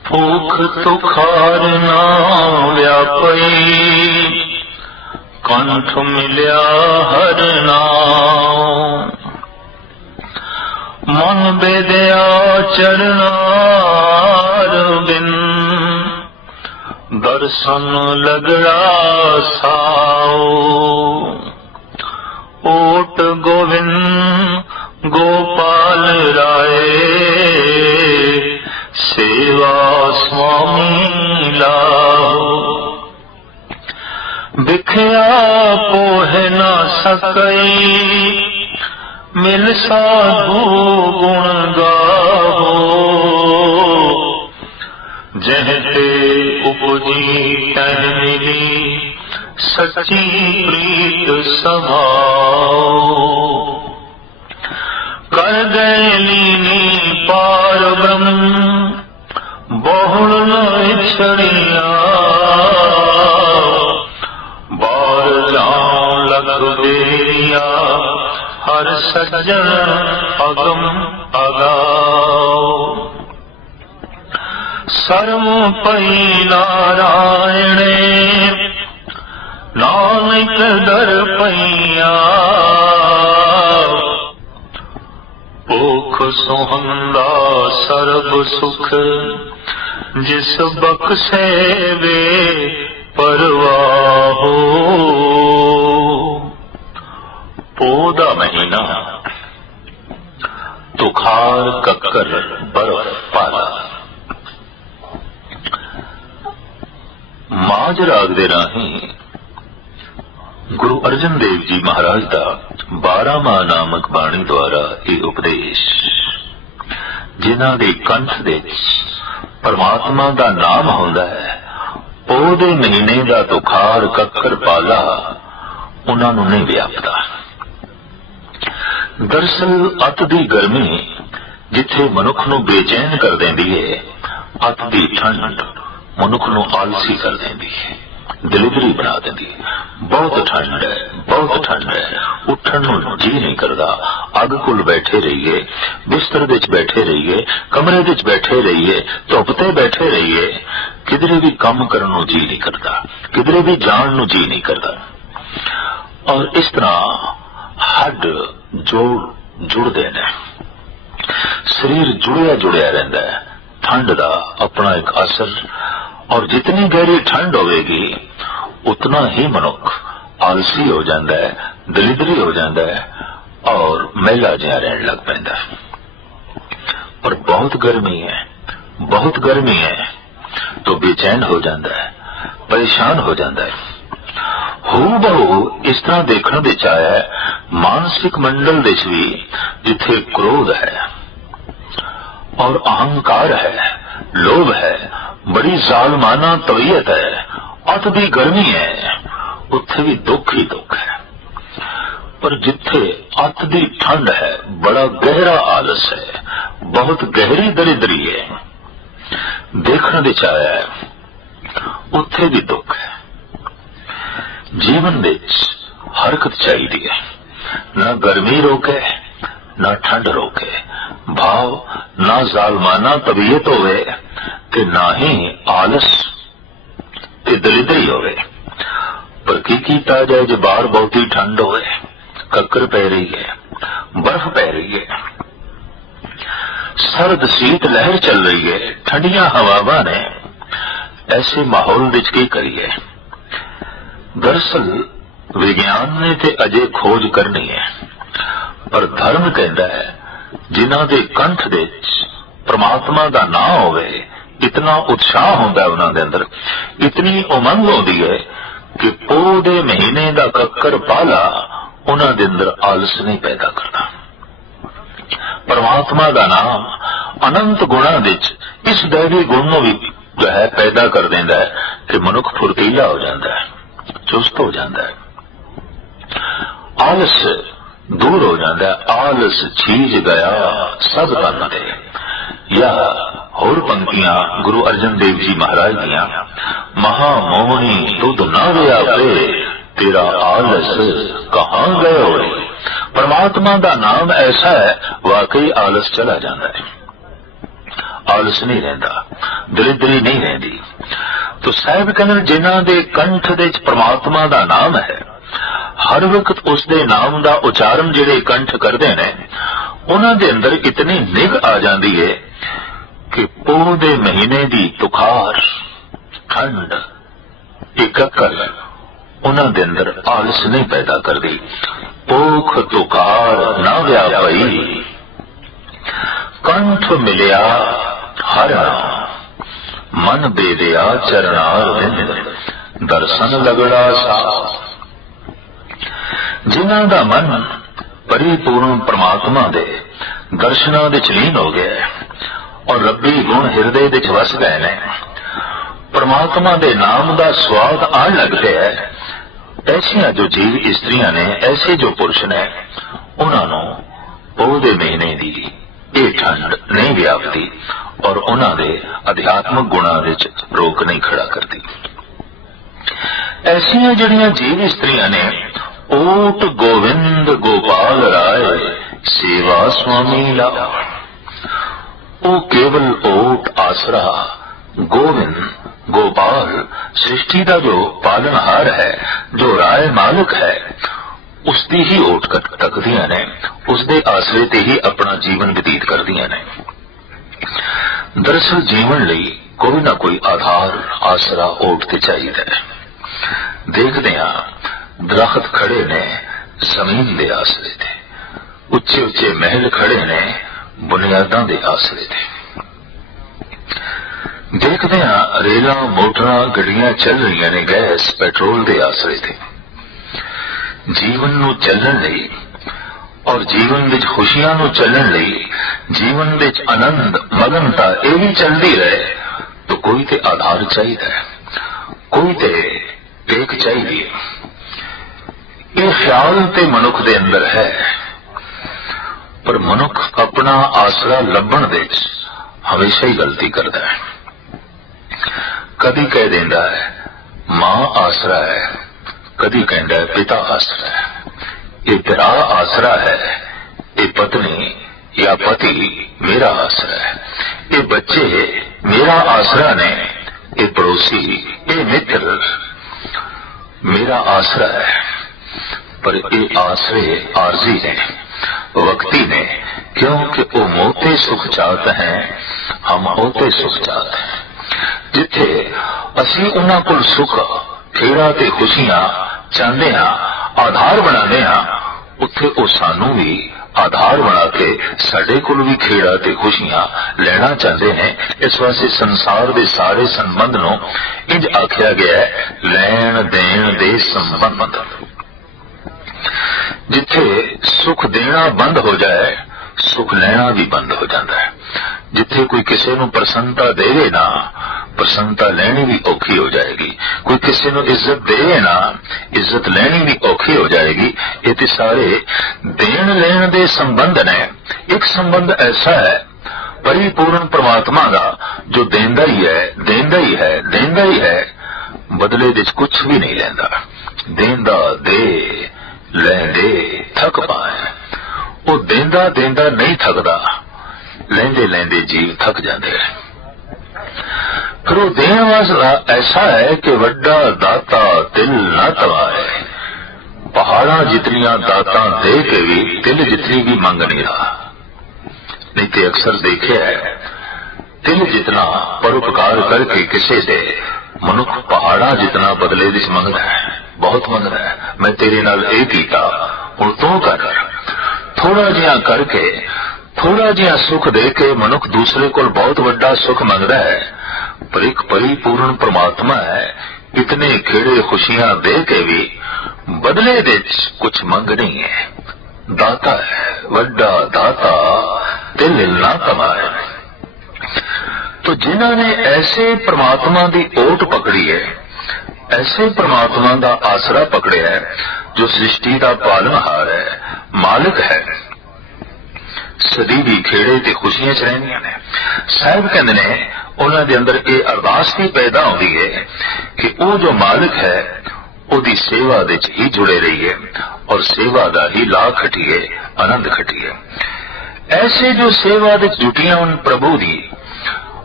ਭੂਖ ਤੁਖਾਰ ਨਾ ਵਿਆਪਈ, ਕੰਠ ਮਿਲਿਆ ਹਰ ਨਾਮ। ਮਨ ਬੇਦਿਆ ਚਰਨਾਰ ਬਿਨ, ਦਰਸ਼ਨ ਲਗੜਾ ਸਾਓ। ਓਟ ਗੋਵਿੰਦ ਗੋਪਾਲ ਰਾਏ, सेवा स्वामी लाओ। बिखया पोह न सकई, मिल साधु गुण गाओ। जहते उपजी तह मिली, सच्ची प्रीत स्वभाव। कर गए लीनी पार ब्रह्म, बहुल न छड़िया। बार जाऊं लग देरिया, हर सज्जन अगम अगाओ। सर्व पई नारायणे, नानक दर पैया। भूख सोहंदा सर्ब सुख, जिस बख्शे वे परवाहो। पोह दा महीना, तुखार कक्कर बर्फ पाला। माज राग दे राही गुरु अर्जन देव जी महाराज का 12वां नामक बाणी द्वारा यह उपदेश, जिन्हां दे कंठ दे परमात्मा का नाम होंदा है, पोह दे महीने का तुखार कक्कर पाला उन्हां नूं नहीं व्यापदा। दरअसल अत दी गर्मी जिथे मनुख नूं बेचैन कर देंदी है, अत दी ठंड मनुख नूं आलसी कर देंदी है, दलिदरी बना देंदी है। बहुत ठंड है, बहुत ठंड है, उठन नूं जी नहीं करदा। अग कोल बैठे रहिए, बिस्तर विच बैठे रहिए, कमरे विच बैठे रहिए, धुप ते बैठे रहिए, किधरे भी काम करन नूं जी नहीं करदा, किधरे भी जान नूं जी नहीं करदा। और इस तरह हड्ड जोड़ जुड़दे ने, शरीर जुड़िया जुड़िया रहिंदा है। ठंड का अपना एक असर, और जितनी गहरी ठंड होगी उतना ही मनुख आलसी हो जाता है, दलिदरी हो जाता है, और मैला जिहा रहन लग पैंदा है। और बहुत गर्मी है, बहुत गर्मी है, तो बेचैन हो जाता है, परेशान हो जाता है। हू बहु इस तरह देखने विच आया है, मानसिक मंडल विच भी जिथे क्रोध है और अहंकार है, लोभ है, बड़ी जालमाना तबीयत है, अत दी गर्मी है, उत्थे भी दुख ही दुख है। पर जिथे अत दी ठंड है, बड़ा गहरा आलस है, बहुत गहरी दरिद्री है, देखने विच आया है, उत्थे भी दुख है। जीवन विच हरकत चाहिए है, ना गर्मी रोके ना ठंड रोके, भाव ना जालमाना तबीयत होवे ते ना ही आलस ते दलिदरी होवे। पर की कीता जाए जो बाहर बहुती ठंड होवे, कक्कर पै रही है, बर्फ पै रही है, सर्द शीत लहर चल रही है, ठंडिया हवावां ने, ऐसे माहौल विच की करिए। दरअसल विज्ञान ने ते अजे खोज करनी है, पर धर्म कहता है जिन्हां दे कंठ दे परमात्मा का नाम होवे, इतना उत्साह होंदा है उन्हां दे अंदर, इतनी उमंग होंदी है कि पोह दे महीने का कक्कर पाला उन्हां दे अंदर आलस नहीं पैदा करता। परमात्मा का नाम अनंत गुणा विच इस दैवी गुण नूं भी जो है पैदा कर देंदा है कि मनुख फुर्तीला हो जाता है, चुस्त हो जाता है, आलस दूर हो जाता है। आलस छीज गया सब तन दे, या होर पंक्तियां गुरु अर्जन देव जी महाराज दियां, महामोहनी तुद न व्यापे, तेरा आलस कहां गए होए। परमात्मा का नाम ऐसा है, वाकई आलस चला जाता है। आलस नहीं रहिंदा, दरिद्री नहीं रहिंदी। तो साहिब कहंदे जिन्हां दे कंठ दे विच परमात्मा दा नाम है, हर वक्त उसदे नाम दा उचारण जिहड़े कंठ करदे ने, उन्हां दे अंदर इतनी निग आ जांदी है कि पोह दे महीने दी तुखार ठंड इकक्कर उन्हां दे अंदर आलस नहीं पैदा करदी। पोख तुकार ना व्यापई, कंठ मिलिया हर मन बेदिया चरणार बिंद, दर्शन लगड़ा सा। जिन्हां दा मन परिपूर्ण परमात्मा दे दर्शनां दे च लीन हो गया है और रब्बी गुण हिरदे दे च वस गए ने, परमात्मा दे नाम दा स्वाद आण लग पिया है, ऐसियां जो जीव इस्त्रियां ने, ऐसे जो पुरुष ने, उन्होंने पोह दे महीने दी ये ठंड नहीं व्यापती और उन्होंने अध्यात्मक गुणा विच रोक नहीं खड़ा करती। ऐसियां जड़ियां जीव इस्त्रियां ने, ओट गोविंद गोपाल राय सेवा स्वामी ला, वो केवल ओट आसरा गोविंद गोपाल सृष्टि का जो पालनहार है, जो राय मालिक है, उसकी ही ओट तकदियां ने, उसके आसरे ते ही अपना जीवन व्यतीत करदियां ने। दरअसल जीवन लई कोई ना कोई आधार आसरा ओट ते चाहिए। देखते हां दरख्त खड़े ने जमीन दे आसरे ते, उच्चे उच्चे महल खड़े ने बुनियादां दे आसरे ते। देखते हां रेल मोटरां गड्डियां चल रही ने गैस पेट्रोल के आसरे थे। जीवन नूं चलण लई और जीवन विच खुशियां नूं चलण लई, जीवन विच आनंद मगनता ये भी चलती रहे तो कोई ते आधार चाहिए, कोई ते टेक चाहिए। ये ख्याल ते मनुख दे अंदर है, पर मनुख अपना आसरा लभण दे हमेशा ही गलती करता है। कदी कह देंदा है मां आसरा है, कदी कहता है पिता आसरा है, ये तेरा आसरा है, ये पत्नी या पति मेरा आसरा है, ये बच्चे मेरा आसरा ने, ये पड़ोसी ये मित्र मेरा आसरा है। पर ये आसरे आरजी ने, वक्ती ने, क्योंकि वो मोते सुख चाहते हैं, हम होते सुख चाहते हैं। जिथे असी उन्हां कोल सुख खेड़ा ते खुशियां चाहते हाँ, आधार बनाने हाँ, उत्थे वो सानू भी आधार बना के साडे कोल भी खेड़ा ते खुशियां लेना चाहते हैं। इस वास्ते संसार दे सारे संबंध नूं इंज आख्या गया है लैण देण दे संबंध। जिथे सुख देना बंद हो जाए, सुख लेना भी बंद हो जाता है। जिथे कोई किसी नूं प्रसन्नता देवे ना, प्रसन्नता लेनी भी औखी हो जाएगी। कोई किसी नूं इज्जत दे ना, इज्जत लेनी भी औखी हो जाएगी। ये तो सारे देन लेन दे संबंध ने। एक संबंध ऐसा है परिपूर्ण परमात्मा का जो देंदा ही है, देंदा ही है, देंदा ही है, बदले विच कुछ भी नहीं लेंदा। देंदा दे लेंदे थक पाए, वो देंदा देंदा नहीं थकदा, लेंदे लेंदे जीव थक जाते हैं। फिर वो देने वाला ऐसा है कि वड्डा दाता दिल न तवाए, पहाड़ा जितनियां दाता दे के भी दिल जितनी भी मंग नहीं रहा। नहीं तो अक्सर देखे है दिल जितना परोपकार करके किसी से मनुख पहाड़ा जितना बदले विच मंगदा है, बहुत मंगदा है। मैं तेरे नाल ये कीता हुण तू कर, थोड़ा जिहा करके थोड़ा जिहा सुख दे के मनुख दूसरे को बहुत बड़ा सुख मंगदा है। पर एक परिपूर्ण परमात्मा है, इतने खेड़े खुशियां दे के भी बदले विच कुछ मंग नहीं है। दाता है, वड्डा दाता दिल ना कमाए। तो जिन्हों ने ऐसे परमात्मा की ओट पकड़ी है, ऐसे परमात्मा का आसरा पकड़िया है जो सृष्टि का पालनहार है, मालिक है, सदी भी खेड़े ते खुशियां च रहिंदियां ने। साहिब कहंदे ने उन्हां दे अंदर ये अरदास भी पैदा होती है कि वो जो मालिक है उहदी सेवा दे च ही जुड़े रहिए और सेवा दा ही लाभ खटिए, आनंद खटिए। ऐसे जो सेवा दे जुटियां उन प्रभु दी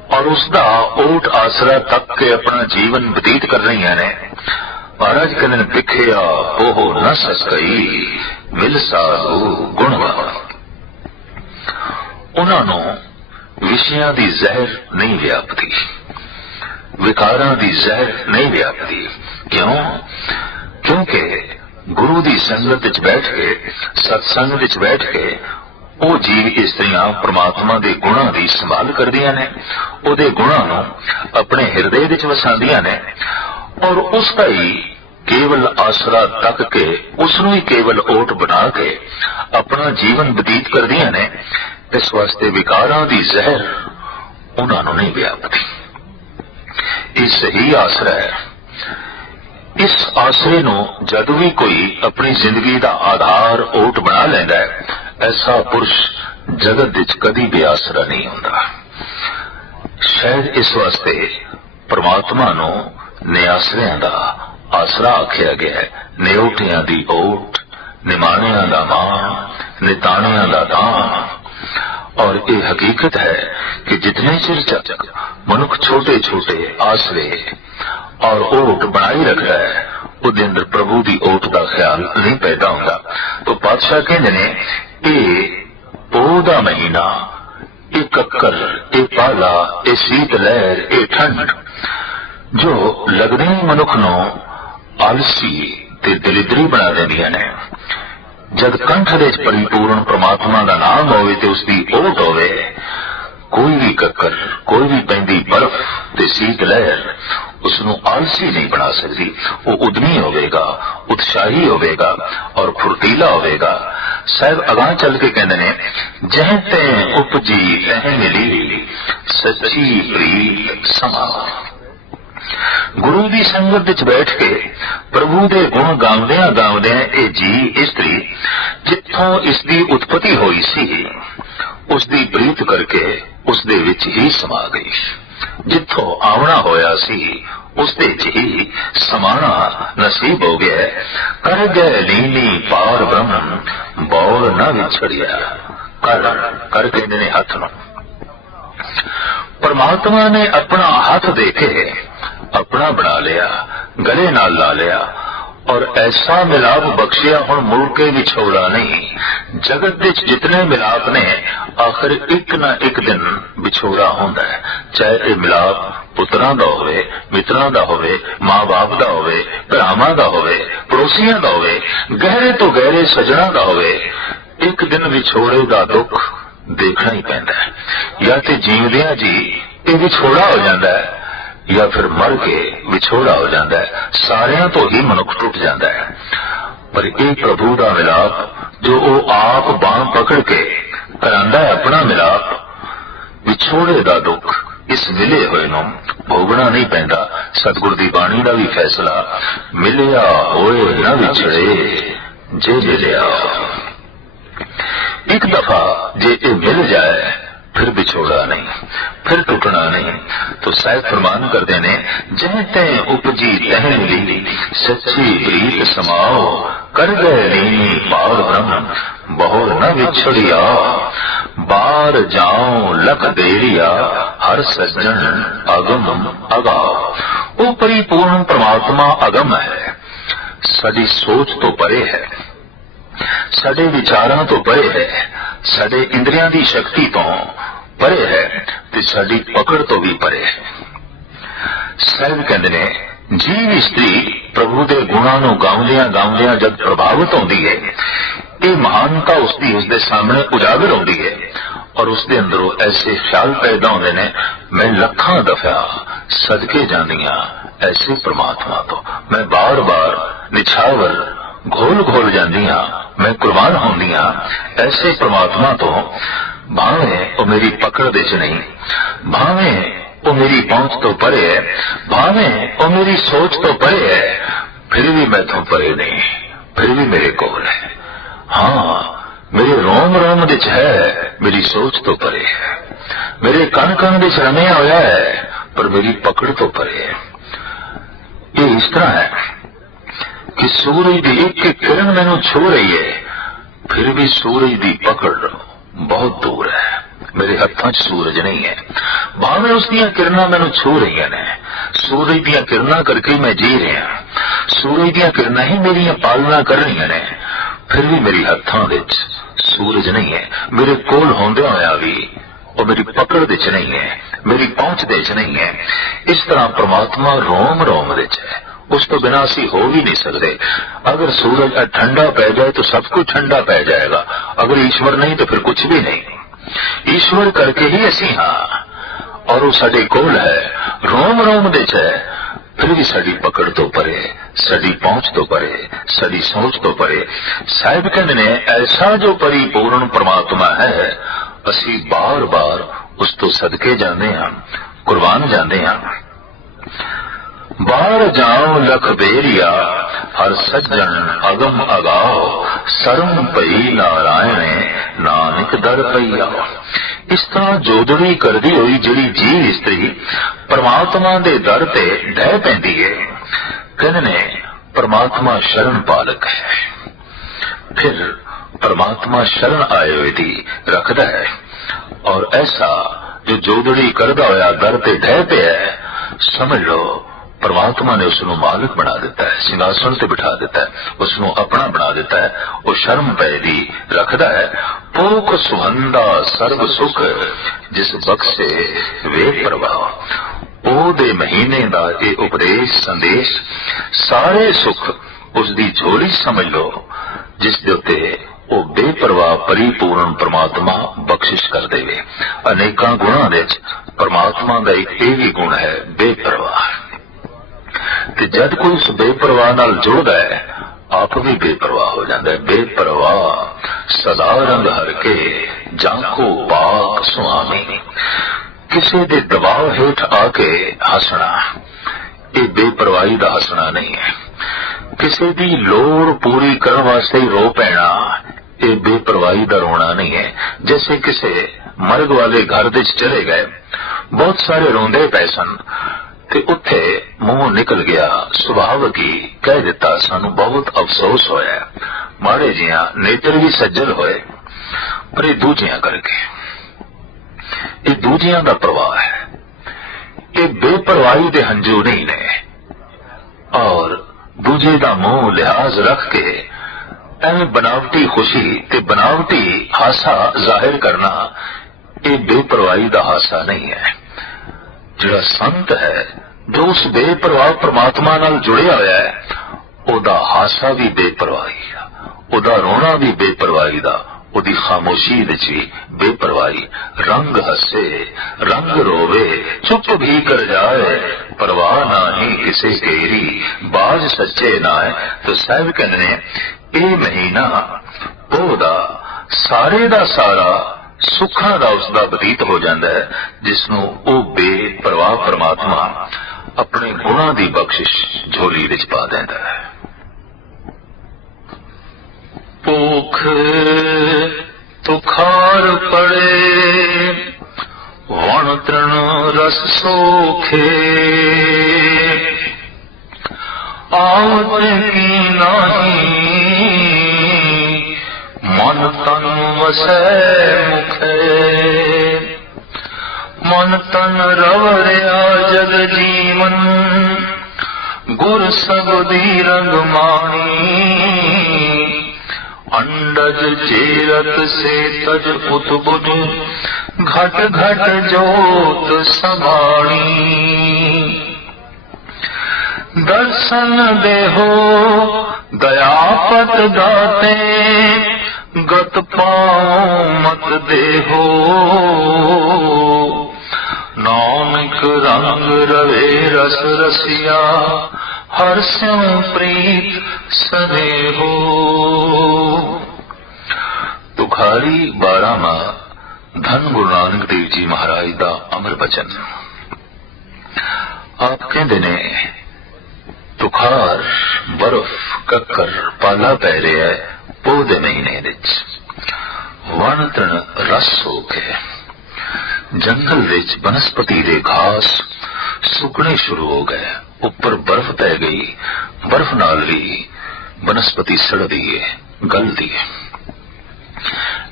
और उसका ओट आसरा तक के अपना जीवन बतीत कर रही ने। महाराज कहते पिखिया ओह न सकई मिल साधु गुणवान। उन्होंने विषयां दी जहर नहीं व्यापती, विकारां दी जहर नहीं व्यापती। क्यों? क्योंकि गुरु दी संगत विच बैठ के, सत्संग विच बैठ के ਉਹ जीव इस्त्रियां परमात्मा के गुणों की संभाल करदियां ने, उहदे गुणों नूं अपने हिरदे विच वसांदियां ने और उसका ही केवल आसरा तक के, उसनूं ही केवल ओट बना के अपना जीवन बतीत करदियां ने। इस वास्ते विकारां दी जहर उन्हां नूं नहीं व्यापती। ये सही आसरा है। इस आसरे नूं जदों भी कोई अपनी जिंदगी का आधार ओट बना लैंदा है, ऐसा पुरुष जगत विच कदी भी आसरा नहीं होंदा। शायद इस वास्ते परमात्मा नूं निआसरियां दा आसरा आख्या गया है। निउठियां दी ओट, निमाणियां दा मान, निताणियां दा दान। और ये हकीकत है कि जितने चिर तक मनुख छोटे छोटे आसरे और ओट बनाई रखता है, उसके अंदर प्रभु की ओट का ख्याल नहीं पैदा होता। तो पातशाह कहते ने पोह दा महीना, ये कक्कर, ये पाला, ये शीत लहर, ये ठंड जो लगदे ही मनुख नूं आलसी ते दरिद्री बना देंदियां ने। जद कंठ दे परिपूर्ण परमात्मा का नाम होवे ते उसकी ओट होवे, कोई भी कक्कर, कोई भी पैंदी बर्फ ते शीत लहर उसनूं आलसी नहीं बना सकती। वो उद्यमी होवेगा, उत्साही होवेगा और फुर्तीला होवेगा। साहब अगां चल के कहते ने जह तैं उपजी तह मिली सच्ची प्रीत समा। गुरु की संगत विच बैठ के प्रभु के गुण गावदियां गावदियां ये जी इस्त्री जिथों इसकी उत्पत्ति हुई सी, उसकी प्रीत करके उसदे विच ही समा गई। जिथों आवना होया सी उसदे च ही समाना नसीब हो गया। कर गए लीनी पार ब्रह्म बौल न विछड़िया। कर कहते ने हथ नूं। परमात्मा ने अपना हाथ देके अपना बना लिया, गले नाल ला लिया और ऐसा मिलाप बख्शिया हुण मुड़ के विछोड़ा नहीं। जगत विच जितने मिलाप ने आखिर एक ना एक दिन विछोड़ा होंदा है। चाहे ये मिलाप पुत्रां दा होवे, मित्रां दा होवे, मां बाप दा होवे, भरावां दा होवे, पड़ोसियां दा होवे, गहरे तो गहरे सजणा दा होवे, एक दिन विछोड़े दा दुख देखना ही पैंदा है। या ते जीवदियां जी ये विछोड़ा हो जाता है या फिर मर के विछोड़ा हो जाता है। सारियां तो ही मनुख टुट जाता है। पर एक प्रभु का मिलाप जो वो आप बांह पकड़ के करांदा है, अपना मिलाप, विछोड़े का दुख इस मिले हुए नूं भोगना नहीं पैंदा। सतगुर दी बाणी का भी फैसला मिलिया होए न विछड़े जे मिलिया। एक दफा जे ये मिल जाए फिर बिछोड़ा नहीं, फिर टूटना नहीं। तो साहिब फरमान करते ने जह तैं उपजी तह मिली सच्ची प्रीत समाओ। कर गए लीनी पार ब्रह्म बहु न विछड़िया। बार जाओ लख देरिया हर सज्जन अगम अगाओ। वो परिपूर्ण परमात्मा अगम है, साडी सोच तो परे है, साडे विचारां तो परे है, साडे इंद्रियां दी शक्ति तो परे है ते साडी पकड़ तो भी परे है। साहिब कहते ने जीव स्त्री प्रभु के गुणों नूं गाउंदियां गाउंदियां जब प्रभावित होती है, ये महानता उसकी उसके सामने उजागर होती है और उसके अंदरों ऐसे ख्याल पैदा होते हैं, मैं लखां दफा सदके जानिया ऐसे परमात्मा तो, मैं बार बार निछावर घोल घोल जानिया, मैं कुर्बान होंदिया ऐसे परमात्मा तो। भावे वो मेरी पकड़ दे च नहीं, भावे वो मेरी पहुंच तो परे है, भावे वो मेरी सोच तो परे है, फिर भी मैं तो परे नहीं, फिर भी मेरे कोल है। हाँ, मेरे रोम रोम विच है, मेरी सोच तो परे है, मेरे कण कण विच रमिया होया है, पर मेरी पकड़ तो परे है। ये इस तरह है कि सूरज की एक एक किरण मैनू छू रही है, फिर भी सूरज की पकड़ बहुत दूर है। मेरे हत्थों च सूरज नहीं है, भावें उसदियां किरणां मैनूं छू रही ने, सूरज दियां किरणां करके ही मैं जी रहा, सूरज दियां किरणां ही मेरी पालना कर रही ने, फिर भी मेरी हत्थों विच सूरज नहीं है। मेरे कोल होंदे होया भी वो मेरी पकड़ दे च नहीं है, मेरी पहुंच दे च नहीं है। इस तरह परमात्मा रोम रोम दे च है, उस तो बिना असी हो भी नहीं सकते। अगर सूरज ठंडा पै जाए तो सब कुछ ठंडा पै जाएगा, अगर ईश्वर नहीं तो फिर कुछ भी नहीं। ईश्वर करके ही असी हाँ, और वो साडे कोल है, रोम रोम दे च है, फिर भी साडी पकड़ तो परे, साडी पहुंच तो परे, साडी सोच तो परे। साहिब कहते ने ऐसा जो परिपूर्ण परमात्मा है, असी बार बार उस तो सदके जाते हैं, कुर्बान जाते हैं। बाहर जाओ लख बेरिया, हर सज्जन अगम अगाओ, सरम पई नारायण नानक दर पईया। इस तरह जोदड़ी करदी हुई जिहड़ी जीव इस्त्री परमात्मा दे दर ते ढह पैंदी है, कहने ने परमात्मा शरण पालक है। फिर परमात्मा शरण आए हुए दी रखदा है, और ऐसा जो जोदड़ी करदा होया दर ते ढह पे है, समझ लो परमात्मा ने उसनू मालिक बना दिता है, सिंहासन से बिठा दिता है, उसनू अपना बना दिता है। वो शर्म पैदी रखदा है। भूख सुहंदा सर्व सुख जिस बख्शे वे प्रवाह, ओ दे महीने दा ये उपदेश संदेश, सारे सुख उसदी झोली समझ लो, जिस दे उत्ते वो बेपरवाह परिपूर्ण परमात्मा बख्शिश कर देवे। अनेकां गुणां दे विच परमात्मा दा एक ये भी गुण है बेपरवाह। ते जद कोई उस बेपरवाह नाल जुड़दा है, आप भी बेपरवाह हो जाता है। बेपरवाह सदा रंग हर के जांको पाक सुहामी, किसी दे दबाव हेठ आके हसना, ये बेपरवाही दा हसना नहीं है। किसी दी लोड़ पूरी करने वास्ते ही रो पैना, ये बेपरवाही दा रोना नहीं है। जैसे किसी मर्ग वाले घर दे चले गए, बहुत सारे रोंदे पै सन, ते उत्थे मुंह निकल गया, सुभाव की कह दिता सानू बहुत अफसोस होया, माड़े जिया नेत्र भी सज्जल होए, पर ये दूजियां करके, ये दूजियां दा प्रवाह है। ये बेपरवाही दे हंजू नहीं ने, और दूजे दा मुंह लिहाज रख के एवं बनावटी खुशी ते बनावटी हासा जाहिर करना, ये बेपरवाही दा हासा नहीं है। जिहड़ा संत है, जो उस बेपरवाह परमात्मा नाल जुड़िया होया है, ओदा हासा भी बेपरवाही दा, ओदा रोना भी बेपरवाही दा, ओदी खामोशी विच भी बेपरवाही। रंग हसे रंग रोवे चुप भी कर जाए, परवाह नाही किसे केरी बाज सच्चे ना है। तो साहिब कहने ने ये महीना ओदा सारे दा सारा सुखा दा उसदा बतीत हो जाता है, जिसनू ओ बेपरवाह परमात्मा अपने गुणा दी बख्शिश झोली विच पा देंदा है। भूख तुखार पड़े वण तृण रस सोखे, आवत की नाही मन तन वसै मुखे। मन तन रवरिया जग जीवन, गुर सबदी रंग माणी। अंडज चेरत से तज उतबुध, घट घट जोत समाणी। दर्शन देहो दयापत दाते, गत पाओ मत देहो। नानक रंग रवे रस रसिया, हर स्यों प्रीत सदेहो। तुखारी 12वां धन गुरु नानक देव जी महाराज दा अमर बचन। आप कहते ने तुखार बर्फ कक्कर पाला पै रहा है, पोह दे महीने विच वण तृण रस हो गए। जंगल विच बनस्पति दे घास सुकने शुरू हो गए, ऊपर बर्फ पै गई, बर्फ नाल भी बनस्पति सड़दी है, गलदी है।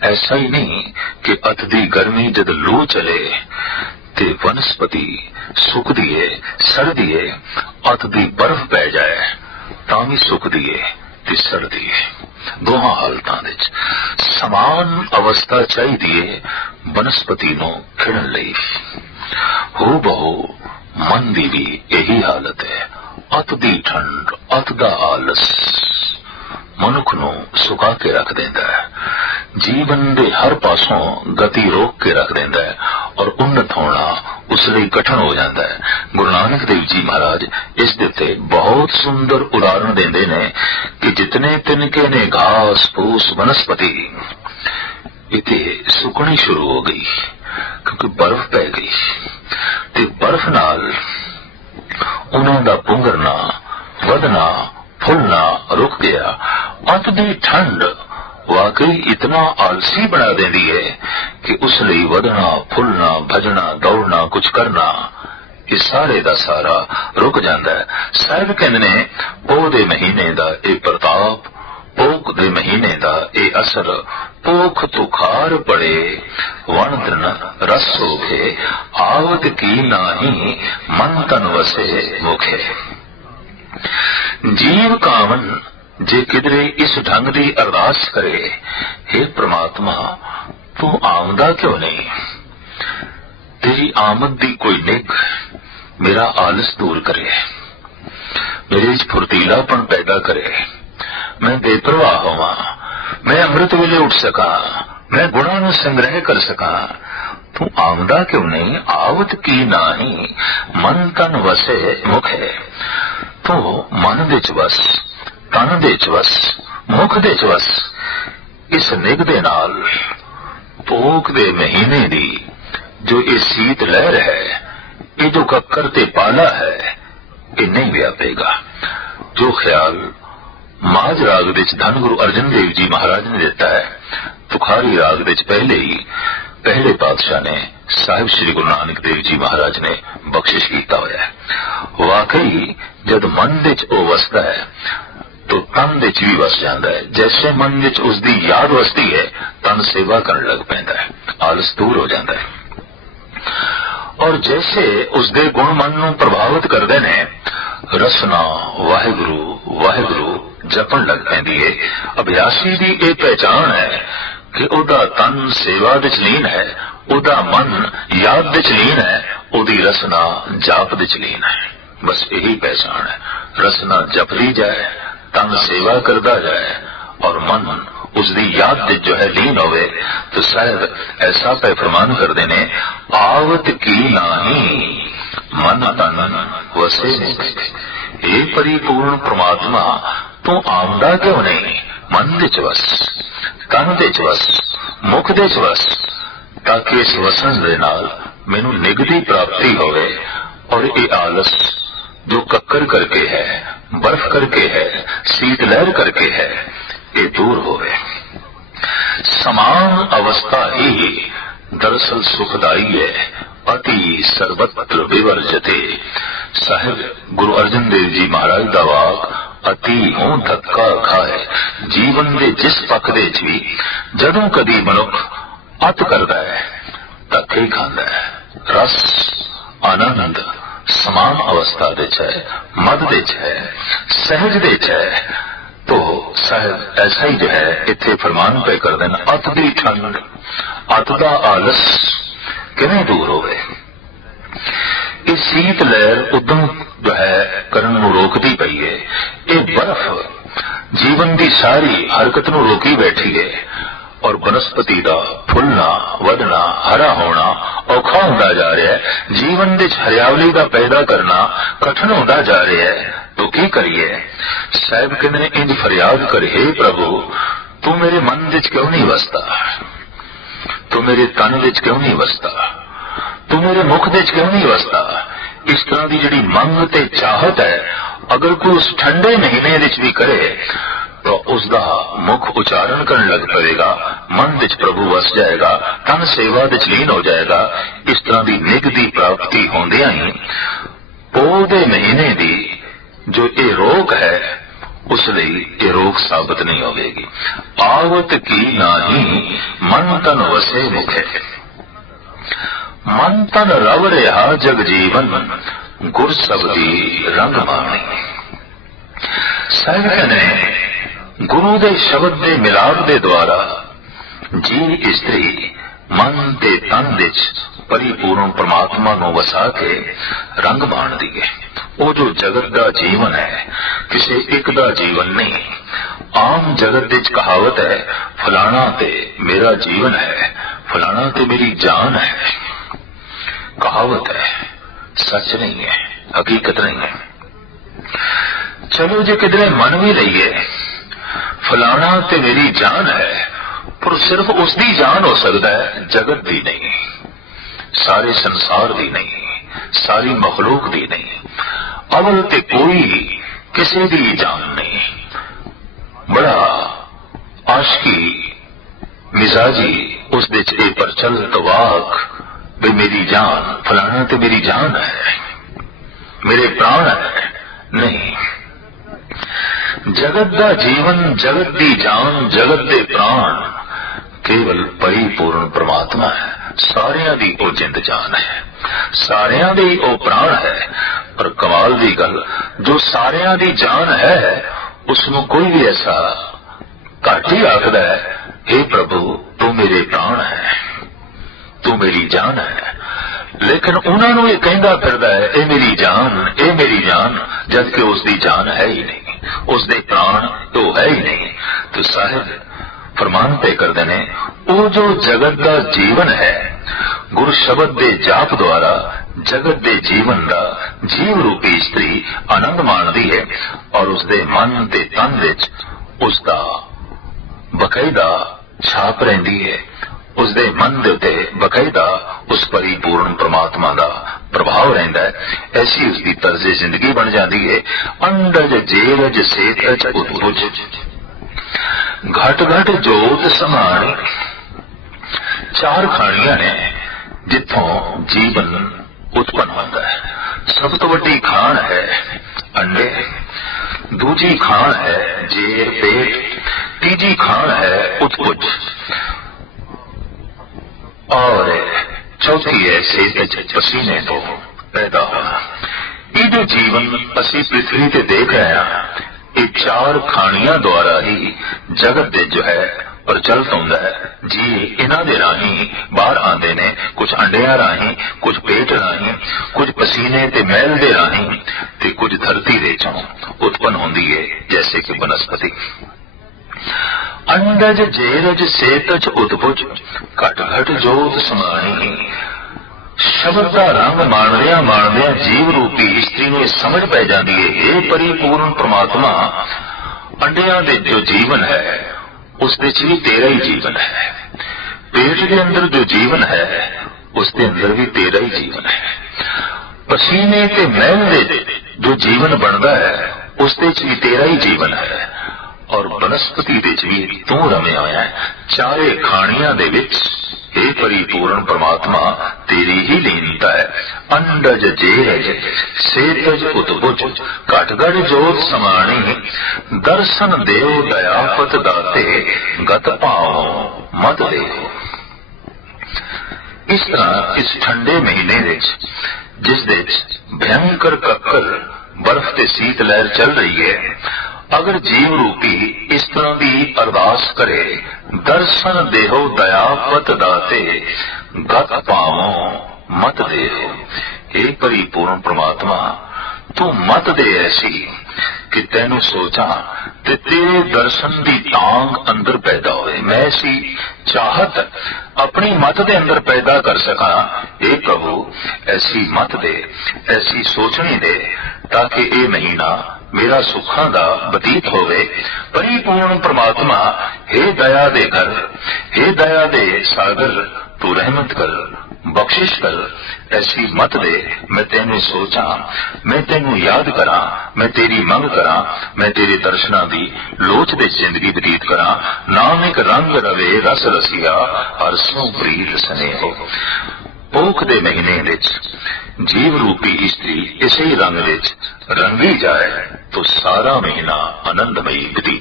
ऐसा ही नहीं कि अत दी गर्मी जद लू चले ते वनस्पति सुकदी है सड़दी है, अत दी बर्फ पै जाए तां भी सुकदी है ते सड़दी है। दोहां हालतां विच समान अवस्था चाहिदी है वनस्पति नूं खिड़न लई। हो बहु मन दी भी यही हालत है। अत दी ठंड, अत दा आलस मनुख नूं सुका के रख देंदा है। जीवन दे हर पासों गति रोक के रख देंदा है और उन्नत होना उस लिए कठिन हो जाता है। गुरु नानक देव जी महाराज इस दे बहुत सुंदर उदाहरण देंदे ने कि जितने तिनके ने घास फूस वनस्पति इते सुकनी शुरू हो गई क्योंकि बर्फ पै गई ते बर्फ नाल उन्हां दा पुंगरना वधना फुलना रुक गया। अत दी ठंड वाकई इतना आलसी बना देती है कि उस लिए वधना फुलना भजना दौड़ना कुछ करना इस सारे दा सारा रुक जाता है। साहिब कहंदे ने पोह दे महीने दा ए प्रताप, पोख दे महीने दा ए असर, पोख तुखार पड़े वन दिन रस होगे, आवत की नाही मन तन वसे मुखे। जीव कामन जे किधरे इस ढंग दी अरदास करे, हे प्रमात्मा तू आमदा क्यों नहीं? तेरी आमद दी कोई निग मेरा आलस दूर करे, मेरे फुर्तीलापन पैदा करे, मैं बेपरवाह होवा, मैं अमृत वेले उठ सका, मैं गुणा नूं संग्रह कर सका। तू आमदा क्यों नहीं? आवत की नाही मन तन वसे मुखे। तो मन दे च वस, तन दे च वस, मुख दे च वस। इस निग दे नाल पोख दे महीने दी जो ये शीत लहर है, ये जो कक्कर ते पाला है, ये नहीं व्यापेगा। जो ख्याल माज राग दे च धन गुरु अर्जन देव जी महाराज ने देता है, तुखारी राग दे च पहले ही पहले पातशाह ने साहिब श्री गुरु नानक देव जी महाराज ने बख्शिश किया होया है। वाकई जब मन दे च ओ वसदा है तो तन दे च भी वस जाता है। जैसे मन दे च उसकी याद वसती है, तन सेवा करने लग पैंदा है, आलस दूर हो जाता है। और जैसे उसके गुण मन नूं प्रभावित करते ने, रसना वाहिगुरु वाहिगुरु जपन लग पैंदी है। अभ्यासी की यह पहचान है कि उदा तन सेवा विच लीन है, उदा मन याद विच लीन है, उदी रसना जाप विच लीन है। बस यही पहचान है। रसना जपदी जाए, तन सेवा करता जाए और मन उसकी याद विच जो है लीन होवे, तो शायद ऐसा पे फरमान कर देने, आवत की नाही मन तन वसे मुखे। हे परिपूर्ण परमात्मा तू आमदा क्यों नहीं? मन दे च वस, तन दे च वस, मुख दे च वस, ताकि इस वसन दे नाल मैनू निगदी प्राप्ति होवे और ये आलस जो कक्कर करके है, बर्फ करके है, शीत लहर करके है, ये दूर होवे। समान अवस्था ही दरअसल सुखदाई है। अति सर्वत्र विवर्जते। साहिब गुरु अर्जन देव जी महाराज दा वाक अति हों धक्का खाए। जीवन दे जिस पक्ष दे च भी जदों कदी मनुख अत करता है, धक्के ही खांदा है। रस आनंद समान अवस्था दे च है, मद दे च है, सहज दे च है। तो साहिब ऐसा ही जो है इत्थे फरमान पे कर देना, अत दी ठंड, अत दा आलस किवें दूर होवे। ये शीत लहर उदम जो है करन नूं रोकती पई है। ये बर्फ जीवन की सारी हरकत नूं रोकी बैठी है और वनस्पति का फुलना वधना हरा होना औखा होता जा रहा है। जीवन विच हरियावली का पैदा करना कठिन होता जा रहा है। तो की करिए? साहिब कहते ने इंज फरियाद कर, हे प्रभु तू मेरे मन विच क्यों नहीं वसता, तू मेरे तन विच क्यों नहीं वसता, तू मेरे मुख विच क्यों नहीं वसता। इस तरह की जिहड़ी मंग ते चाहत है, अगर कोई उस ठंडे महीने विच भी करे तो उसका मुख उच्चारण करने लग पड़ेगा, मन विच प्रभु वस जाएगा, तन सेवा विच लीन हो जाएगा। इस तरह की निग की प्राप्ति होंदियां ही पोह दे महीने की जो ये रोक है ਉਸ ਲਈ ਇਹ ਰੋਕ ਸਾਬਤ ਨਹੀਂ ਹੋਵੇਗੀ। ਆਵਤ ਕੀ ਨਾਹੀ ਮਨ ਤਨ ਵਸੇ ਮੁਖੇ, ਮਨ ਤਨ ਰਵ ਰਿਹਾ ਜਗ ਜੀਵਨ, ਗੁਰ ਸਬਦੀ ਰੰਗ ਮਾਣੀ। ਸਾਹਿਬ ਨੇ ਗੁਰੂ ਦੇ ਸ਼ਬਦ ਦੇ ਮਿਲਾਪ ਦੇ ਦੁਆਰਾ ਜੀ ਇਸਤਰੀ ਮਨ ਤੇ ਤਨ ਵਿੱਚ ਪਰਿਪੂਰਨ ਪ੍ਰਮਾਤਮਾ ਨੂੰ ਵਸਾ ਕੇ ਰੰਗ ਮਾਣਦੀ ਹੈ। ਉਹ ਜੋ ਜਗਤ ਦਾ ਜੀਵਨ ਹੈ, ਕਿਸੇ ਇੱਕ ਦਾ ਜੀਵਨ ਨਹੀਂ। ਆਮ ਜਗਤ ਵਿੱਚ ਕਹਾਵਤ ਹੈ, ਫਲਾਣਾ ਤੇ ਮੇਰਾ ਜੀਵਨ ਹੈ, ਫਲਾਣਾ ਤੇ ਮੇਰੀ ਜਾਨ ਹੈ। ਕਹਾਵਤ ਹੈ, ਸੱਚ ਨਹੀਂ ਹੈ, ਹਕੀਕਤ ਨਹੀਂ ਹੈ। ਚਲੋ ਜੇ ਕਿਧਰੇ ਮੰਨ ਵੀ ਲਈਏ ਫਲਾਣਾ ਤੇ ਮੇਰੀ ਜਾਨ ਹੈ, ਪਰ ਸਿਰਫ ਉਸ ਦੀ ਜਾਨ ਹੋ ਸਕਦਾ ਹੈ, ਜਗਤ ਦੀ ਨਹੀਂ, ਸਾਰੇ ਸੰਸਾਰ ਦੀ ਨਹੀਂ, ਸਾਰੀ ਮਖਲੂਕ ਦੀ ਨਹੀਂ। ਅਵਲ ਤੇ ਕੋਈ ਕਿਸੇ ਦੀ ਜਾਨ ਨਹੀਂ। ਬੜਾ ਆਸ਼ਕੀ ਮਿਜ਼ਾਜੀ ਉਸ ਦੇ ਚ ਪ੍ਰਚਲਿਤ ਵਾਕ ਵੀ ਮੇਰੀ ਜਾਨ, ਫਲਾਣਾ ਤੇ ਮੇਰੀ ਜਾਨ ਹੈ, ਮੇਰੇ ਪ੍ਰਾਣ ਹੈ। ਨਹੀਂ, ਜਗਤ ਦਾ ਜੀਵਨ, ਜਗਤ ਦੀ ਜਾਨ, ਜਗਤ ਦੇ ਪ੍ਰਾਣ ਕੇਵਲ ਪਰਿਪੂਰਨ ਪ੍ਰਮਾਤਮਾ ਹੈ। ਸਾਰਿਆਂ ਦੀ ਉਹ ਜਿੰਦ ਜਾਨ ਹੈ, ਸਾਰਿਆਂ ਦੇ ਉਹ ਪ੍ਰਾਣ ਹੈ। ਪਰ ਕਮਾਲ ਦੀ ਗੱਲ, ਜੋ ਸਾਰਿਆਂ ਦੀ ਜਾਨ ਹੈ ਉਸ ਨੂੰ ਕੋਈ ਵੀ ਐਸਾ ਘੱਟ ਹੀ ਆਖਦਾ ਹੈ, हे ਪ੍ਰਭੂ ਤੂੰ ਮੇਰੇ ਪ੍ਰਾਣ ਹੈ, ਤੂੰ ਮੇਰੀ ਜਾਨ ਹੈ। ਲੇਕਿਨ ਉਹਨਾਂ ਨੂੰ ਇਹ ਕਹਿੰਦਾ ਫਿਰਦਾ ਹੈ, ਇਹ ਮੇਰੀ ਜਾਨ, ਇਹ ਮੇਰੀ ਜਾਨ, ਜਦਕਿ ਉਸ ਦੀ ਜਾਨ ਹੈ ਹੀ ਨਹੀਂ, ਉਸ ਦੇ ਪ੍ਰਾਣ ਉਹ ਹੈ ਹੀ ਨਹੀਂ। ਤੇ ਸਾਹਿਬ ਫਰਮਾਨ ਤੇ ਕਰਦੇ ਨੇ, ਉਹ ਜੋ ਜਗਤ ਦਾ ਜੀਵਨ ਹੈ, ਗੁਰ ਸ਼ਬਦ ਦੇ ਜਾਪ ਦੁਆਰਾ ਜਗਤ ਦੇ ਜੀਵਨ ਦਾ ਜੀਵ ਰੂਪੀ ਇਸਤਰੀ ਆਨੰਦ ਮਾਣਦੀ ਹੈ, ਔਰ ਉਸ ਦੇ ਮਨ ਤੇ ਤਨ ਵਿੱਚ ਉਸ ਦਾ ਬਕਾਇਦਾ ਛਾਪ ਰਹਿੰਦੀ ਹੈ। ਉਸ ਦੇ ਮਨ ਦੇ ਉੱਤੇ ਬਕਾਇਦਾ ਉਸ ਪਰਿਪੂਰਨ ਪ੍ਰਮਾਤਮਾ ਦਾ ਪ੍ਰਭਾਵ ਰਹਿੰਦਾ ਹੈ। ਐਸੀ ਉਸ ਦੀ ਤਰਜ਼ ਜ਼ਿੰਦਗੀ ਬਣ ਜਾਂਦੀ ਹੈ। ਅੰਡਜ ਜੇਰਜ ਸੇਤਜ ਉਤਪੁਜ, ਘਟ ਘਟ ਜੋਤ ਸਮਾਣੀ। ਚਾਰ ਖਾਣੀਆਂ ਨੇ ਜਿੱਥੋਂ ਜੀਵਨ ਉਤਪੰਨ ਹੁੰਦਾ ਹੈ। ਸਭ ਤੋਂ ਵੱਡੀ ਖਾਣ ਹੈ ਅੰਡੇ, ਦੂਜੀ ਖਾਣ ਹੈ ਜੇਰ ਪੇਟ, ਤੀਜੀ ਖਾਣ ਹੈ ਉਤਪੁਜ, और चौथी है सेतज पसीने तो पैदा होना। ये जो जीवन असी पृथ्वी ते देख रहे हैं, ये चार खाणियां द्वारा ही जगत दे जो है प्रचलित होंदा है। जी इन्हां दे राही बाहर आंदे ने, कुछ अंडियां राही, कुछ पेट राही, कुछ पसीने ते मैल दे राही, ते कुछ धरती दे चों उत्पन्न होंदी है, जैसे कि वनस्पति। अंडज जेरज सेतज उद्भुज, घट घट जोत समाणी। शब्द का रंग माणदिया जीव रूपी इस्त्री ਨੂੰ समझ पै जाती है, हे परिपूर्ण परमात्मा, अंडिया दे जो जीवन है उस दे च भी तेरा ही जीवन है, पेट के अंदर जो जीवन है उस दे अंदर भी तेरा ही जीवन है, पसीने ते मैल दे जो जीवन बनता है उस दे च भी तेरा ही जीवन है, और वनस्पति दे च भी तू रमिया होया है। चारे खाणियां दे विच हे परिपूर्ण परमात्मा तेरी ही लीनता है। अंडज जेरज सेतज उतबुज, घट घट जोत समाणी। दर्शन देव दयापत दाते, गत भाव मत देव। इस तरह इस ठंडे महीने विच जिस दे भयंकर कक्कर बर्फ ते शीत लहर चल रही है, अगर जीव रूपी इस तरह की अरदास करे, दर्शन देहो दयापत दाते, गत पावो मत देहो। हे परिपूर्ण परमात्मा तू मत दे ऐसी कि तेनू सोचा ते तेरे दर्शन की तांग अंदर पैदा होए, मैं ऐसी चाहत अपनी मत दे अंदर पैदा कर सका। हे प्रभु ऐसी मत दे, ऐसी सोचनी दे, ताकि ये महीना मेरा सुखां दा बतीत होवे। परिपूर्ण परमात्मा हे दया दे घर, हे दया दे सागर, तू रहमत कर, बख्शिश कर, ऐसी मत दे मैं तेनू सोचा, मैं तेनू याद करा, मैं तेरी मंग करा, मैं तेरे दर्शना दी लोच दे जिंदगी बतीत करा। नाम एक रंग रवे रस रसिया, हर सो प्रीत स्नेहो। पोख दे महीने विच ਜੀਵ ਰੂਪੀ ਇਸਤਰੀ ਇਸੇ ਰੰਗ ਵਿੱਚ ਰੰਗੀ ਜਾਏ तो सारा महीना आनंदमयी बीती